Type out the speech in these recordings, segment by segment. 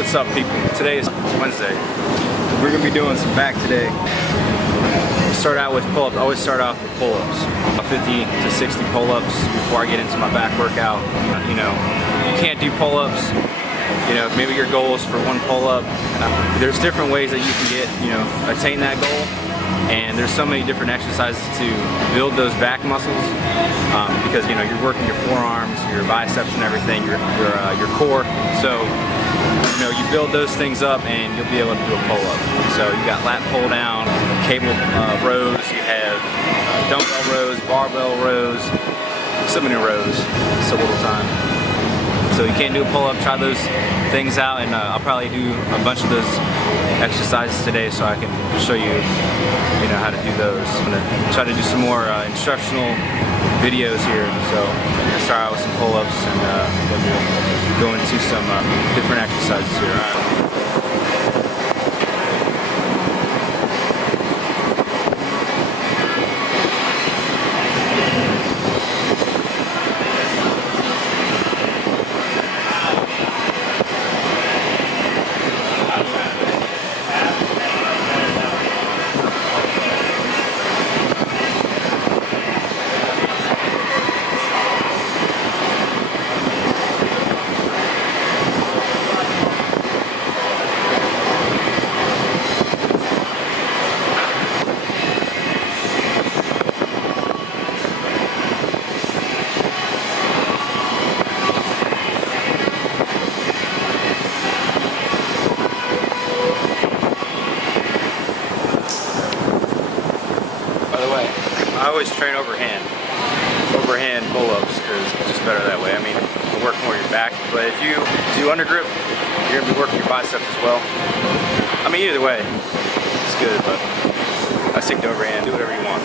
What's up, people? Today is Wednesday. We're gonna be doing some back today. Start out with pull-ups. I always start off with pull-ups. 50 to 60 pull-ups before I get into my back workout. You know, if you can't do pull-ups, you know, maybe your goal is for one pull-up. There's different ways that you can get, you know, attain that goal. And there's so many different exercises to build those back muscles because, you know, you're working your forearms, your biceps and everything, your core. So, you know, you build those things up and you'll be able to do a pull-up. So you got lat pull down, cable rows, you have dumbbell rows, barbell rows, so many rows, so little time. So you can't do a pull-up, try those things out, and I'll probably do a bunch of those exercises today so I can show you, you know, how to do those. I'm gonna try to do some more instructional videos here. So I'm gonna start out with some pull-ups and then we'll go into some different exercises here. All right. I always train overhand pull-ups because it's just better that way. I mean, it'll work more your back, but if you do undergrip, you're gonna be working your biceps as well. I mean, either way, it's good, but I stick to overhand. Do whatever you want.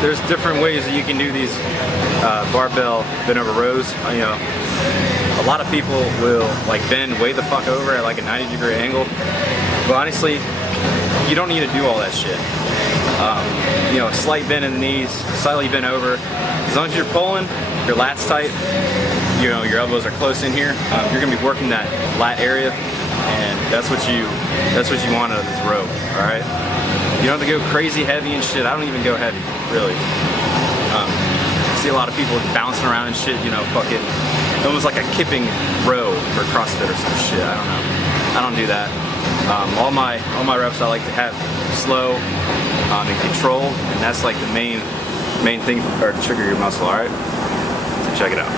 There's different ways that you can do these barbell bent over rows. You know, a lot of people will like bend way the fuck over at like a 90-degree angle. But honestly, you don't need to do all that shit. You know, a slight bend in the knees, slightly bent over. As long as you're pulling, your lat's tight, you know, your elbows are close in here, you're gonna be working that lat area, and that's what you want out of this row. All right. You don't have to go crazy heavy and shit. I don't even go heavy, really. I see a lot of people bouncing around and shit, you know, fucking almost like a kipping row for CrossFit or some shit. I don't know. I don't do that. All my reps I like to have slow and controlled, and that's like the main thing to trigger your muscle. All right, so check it out.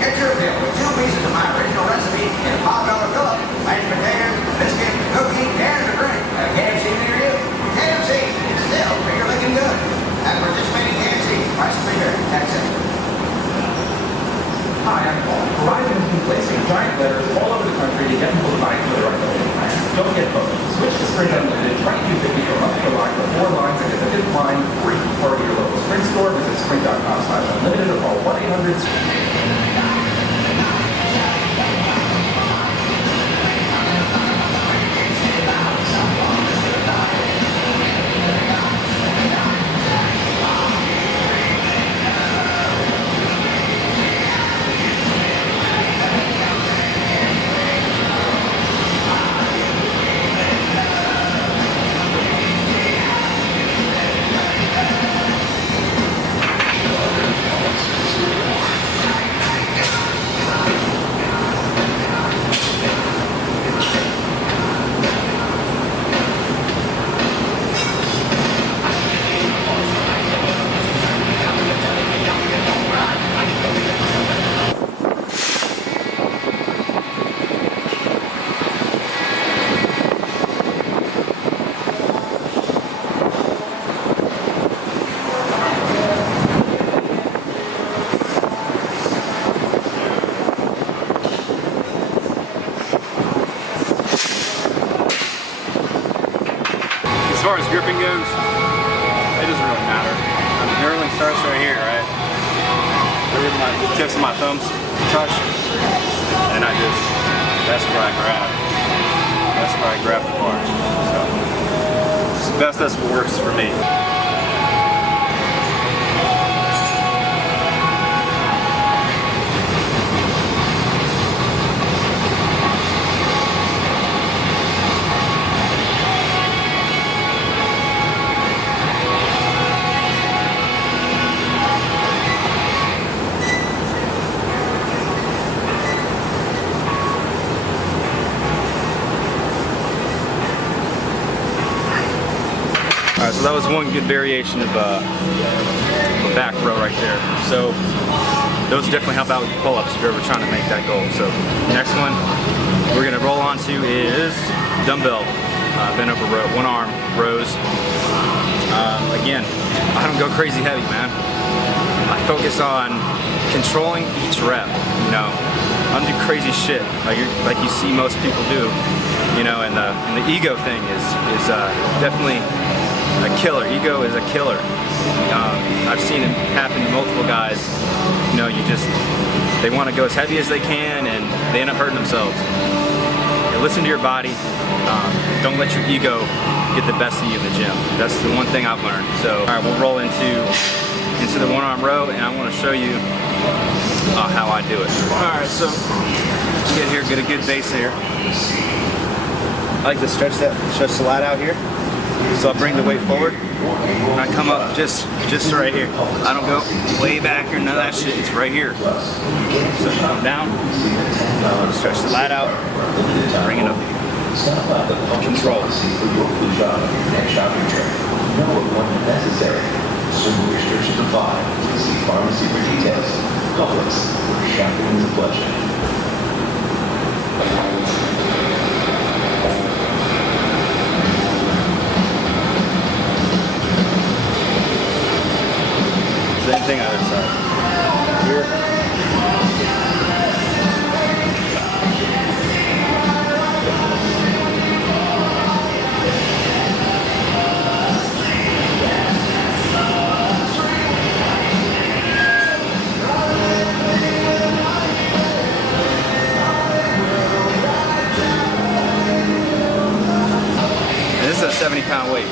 Get your fill with 2 pieces of my original recipe in a $5 fill-up, mashed potatoes, biscuit, cookie, and a drink. KFC near you. KFC is still bigger looking good. At participating KFC, prices are good. That's it. Hi, I'm Paul. Verizon has been placing giant letters all over the country to get people to buy for their unlimited plan. Don't get both. Switch to Sprint Unlimited. Try $250 per month per line for 4 lines and get the 5th line free. Or at your local Sprint store, visit sprint.com/unlimited or call 1-800 far as gripping goes, it doesn't really matter. I mean, everything starts right here, right? Where my tips of my thumbs touch, and that's where I grab. That's where I grab the bar. So, it's the best that's what works for me. Alright, so that was one good variation of a back row right there. So those definitely help out with pull-ups if you're ever trying to make that goal. So next one we're gonna roll on to is dumbbell bent over row, one arm rows. Again, I don't go crazy heavy, man. I focus on controlling each rep. You know, I don't do crazy shit like you see most people do. You know, and the ego thing is definitely a killer. Ego is a killer. I've seen it happen to multiple guys. You know, they want to go as heavy as they can and they end up hurting themselves. Listen to your body. Don't let your ego get the best of you in the gym. That's the one thing I've learned. So, all right, we'll roll into the one arm row, and I want to show you how I do it. All right, so get here, get a good base here. I like to stretch the lat out here. So I'll bring the weight forward, and I come up just right here. I don't go way back or none of that shit, it's right here. So come down, stretch the lat out, bring it up. Control. Certain restrictions apply. See pharmacy for details. Publix, where shopping is a pleasure. Same thing other side. Here. And this is a 70-pound weight.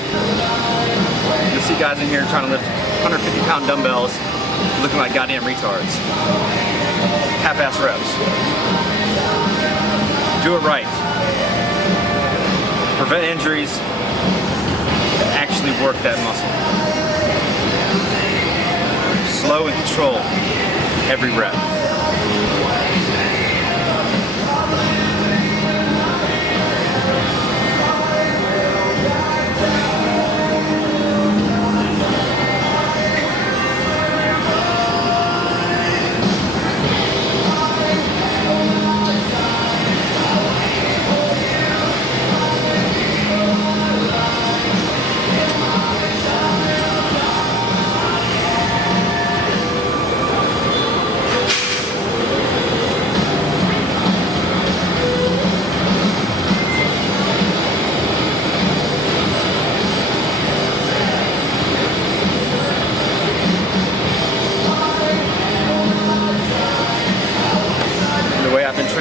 You'll see guys in here trying to lift 150-pound dumbbells looking like goddamn retards. Half-ass reps. Do it right. Prevent injuries. Actually work that muscle. Slow and control every rep.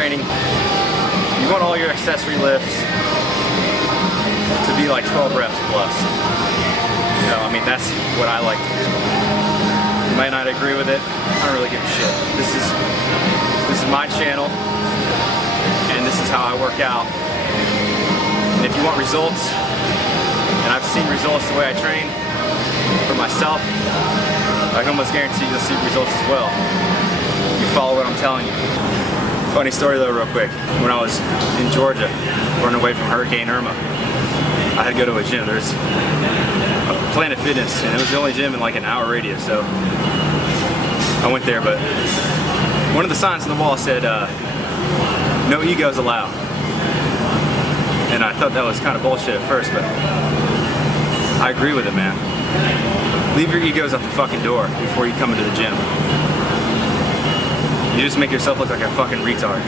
You want all your accessory lifts to be like 12 reps plus. You know, I mean, that's what I like to do. You might not agree with it. I don't really give a shit. This is my channel, and this is how I work out. And if you want results, and I've seen results the way I train for myself, I can almost guarantee you'll see results as well. You follow what I'm telling you. Funny story though, real quick. When I was in Georgia, running away from Hurricane Irma, I had to go to a gym. There's a Planet Fitness, and it was the only gym in like an hour radius, so I went there, but one of the signs on the wall said, no egos allowed. And I thought that was kind of bullshit at first, but I agree with it, man. Leave your egos at the fucking door before you come into the gym. You just make yourself look like a fucking retard.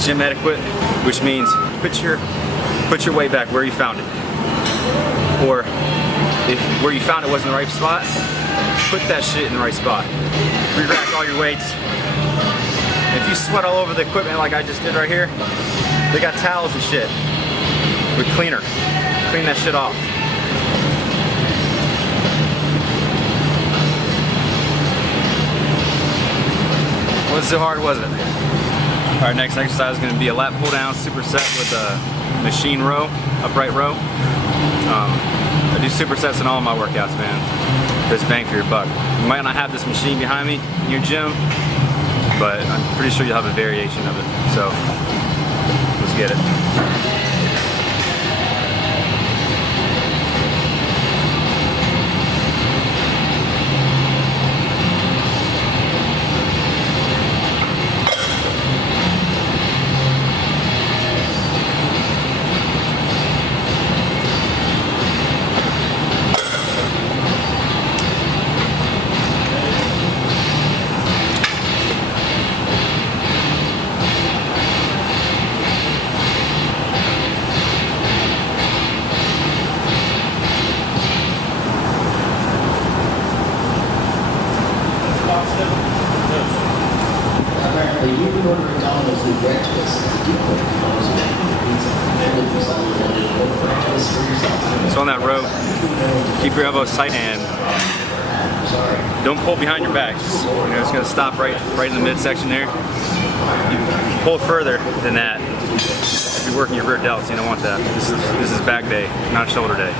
It's gym etiquette, which means put your weight back where you found it. Or if where you found it wasn't the right spot, put that shit in the right spot. Re-rack all your weights. If you sweat all over the equipment like I just did right here, they got towels and shit with cleaner. Clean that shit off. Wasn't so hard, was it? All right, next exercise is going to be a lat pull down superset with a machine row, upright row. I do supersets in all of my workouts, man. There's bang for your buck. You might not have this machine behind me in your gym, but I'm pretty sure you'll have a variation of it. So let's get it. Apparently, you can order McDonald's with breakfast. You can order McDonald's with pizza. And if you saw you wanted to order breakfast for yourself. So on that row, keep your elbows tight and don't pull behind your back. You know, it's going to stop right in the midsection there. You pull further than that. If you're working your rear delts, you don't want that. This is back day, not shoulder day.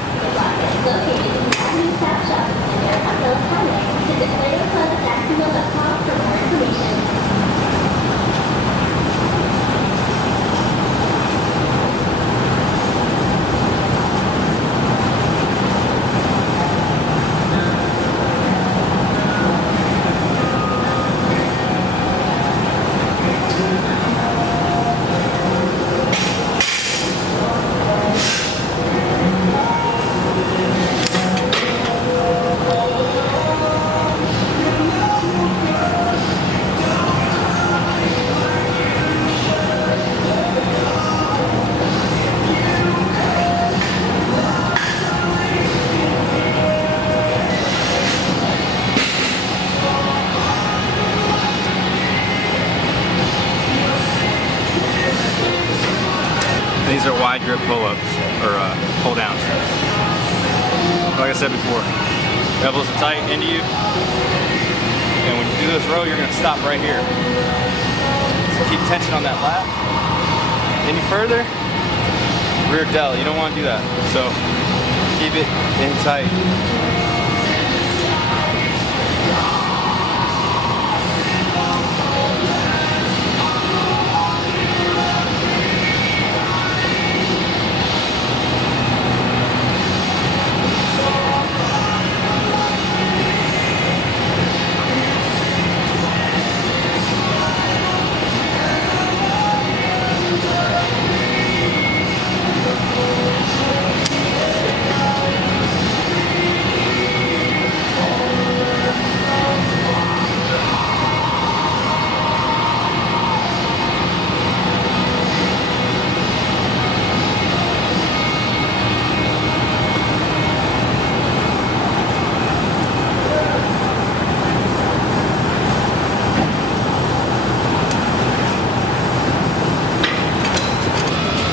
These are wide grip pull-ups, or pull-downs. Like I said before, elbows are tight into you, and when you do this row, you're going to stop right here. So keep tension on that lat. Any further, rear delt. You don't want to do that. So keep it in tight.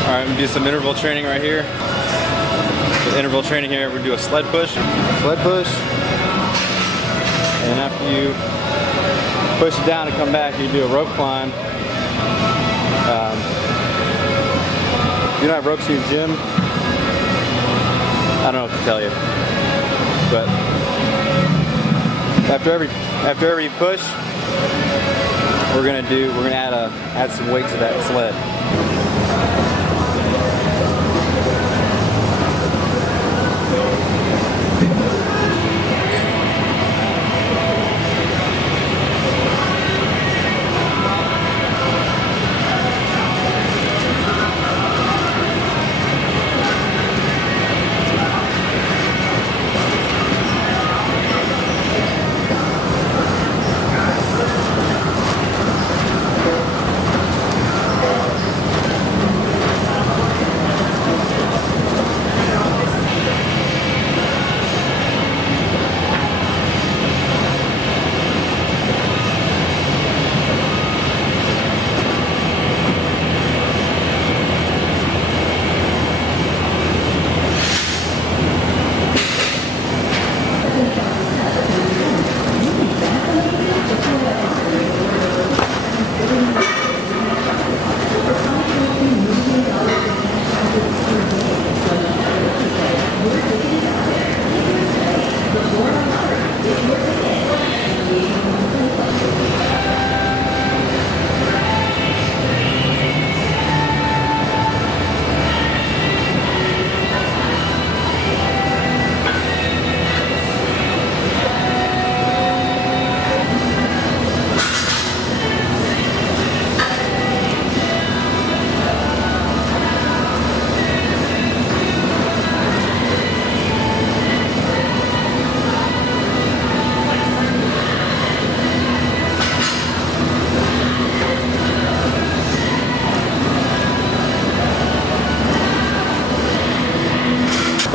Alright, I'm gonna do some interval training right here. The interval training here, we do a sled push. Sled push. And after you push it down and come back, you do a rope climb. If you don't have ropes in your gym, I don't know what to tell you. But after every push, we're gonna add some weight to that sled.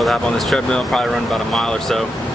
So I'll hop on this treadmill, probably run about a mile or so.